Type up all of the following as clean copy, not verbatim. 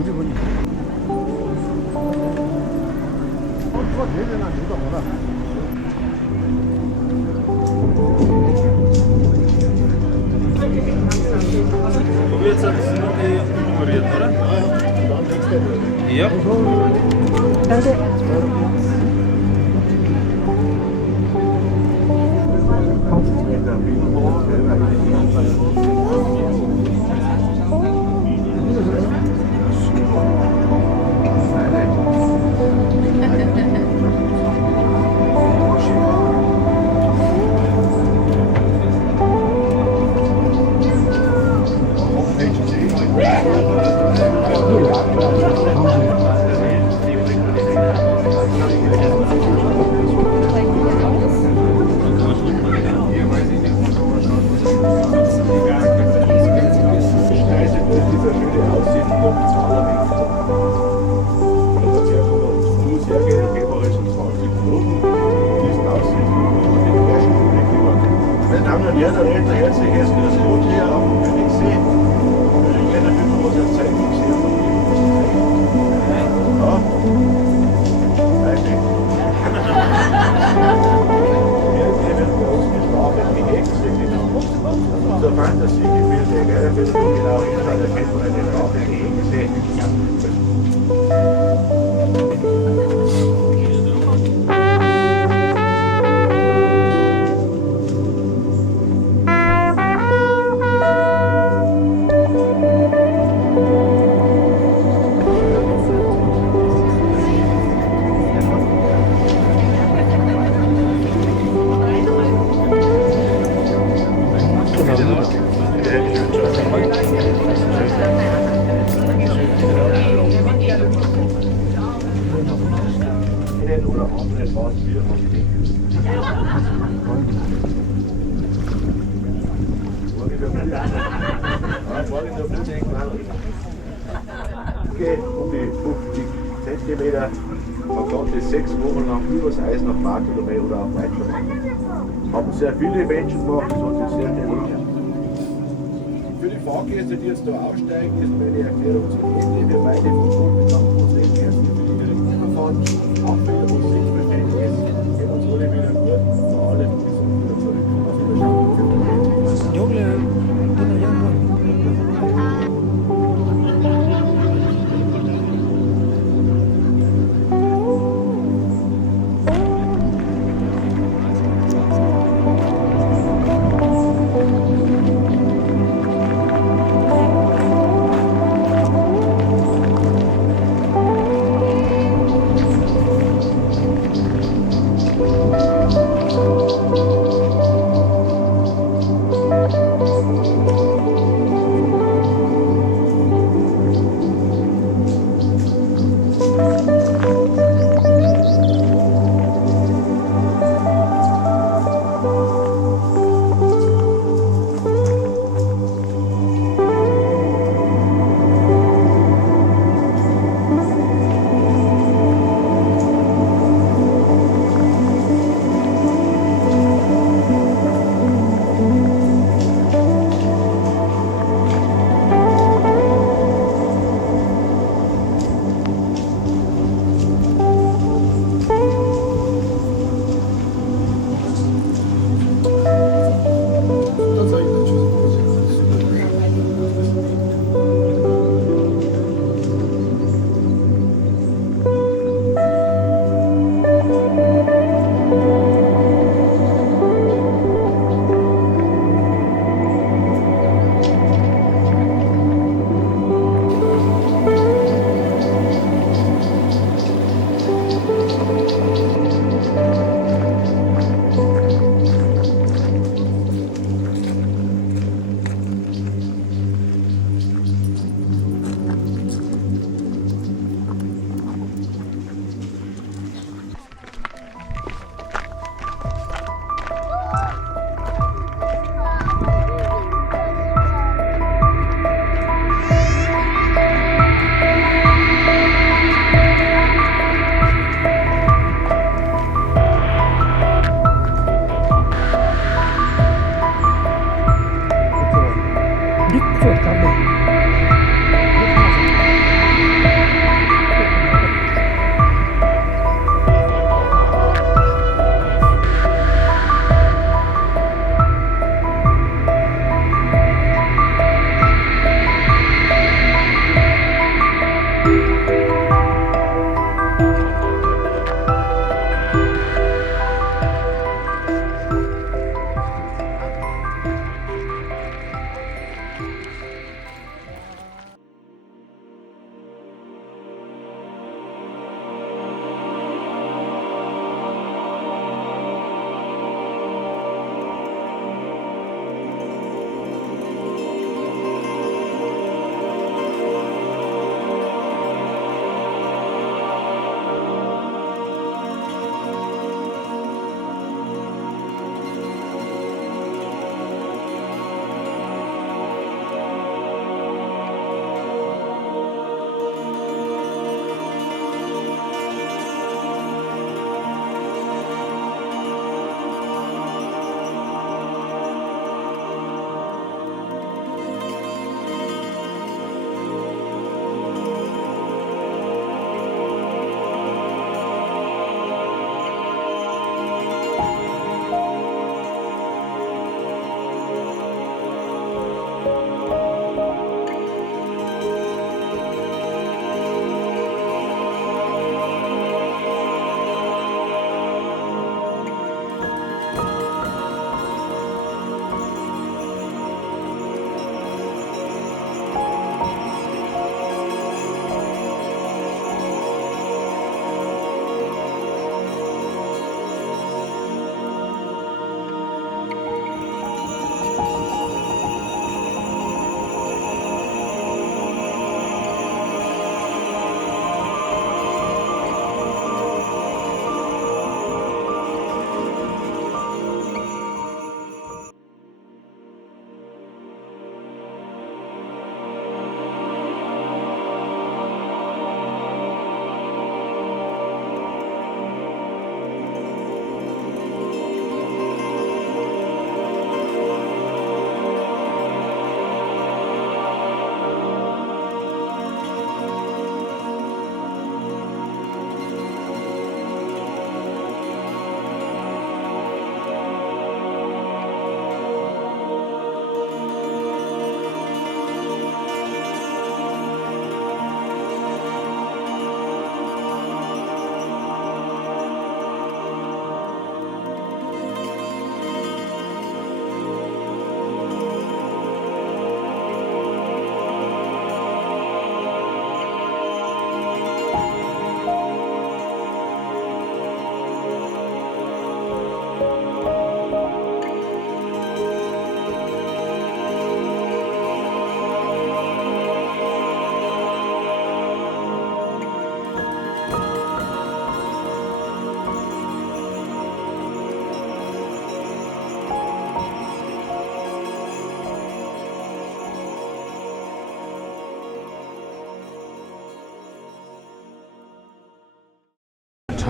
우리 보니. 누가 되려나 누가 뭐라. Jetzt hat es noch nummeriert, oder? Ja. Danke. Meine Damen und Herren, recht herzlich herzliches Gut hier auf dem Königssee. Ich werde natürlich noch was erzählen. Ja. Eigentlich. Wir werden bei uns geschlafen, die Hexe, genau. Unser Fantasiegebilde, gell, wenn du genau hinschaust, erkennt man den Rauch, die Hexe. Oder andere Bauten wieder mal Okay, um die 50 Zentimeter. Man kann das 6 Wochen lang übers Eis nach Bartolomä oder auch weiter machen. Haben sehr viele Menschen gemacht, das hat sich sehr gelohnt. Für die Fahrgäste, die jetzt da aussteigen, ist meine Erklärung zum Ende. Wir beide von Kunden Campus reden erst für die direkt überfahren. Auch wenn der Musik beständig ist, gehen uns alle wieder gut. Für alle gesund wieder zurück. Auf Wiedersehen. Junge,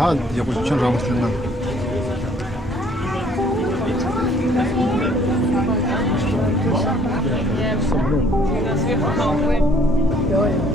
da die habe ich schon rausgenommen. Ja, ja.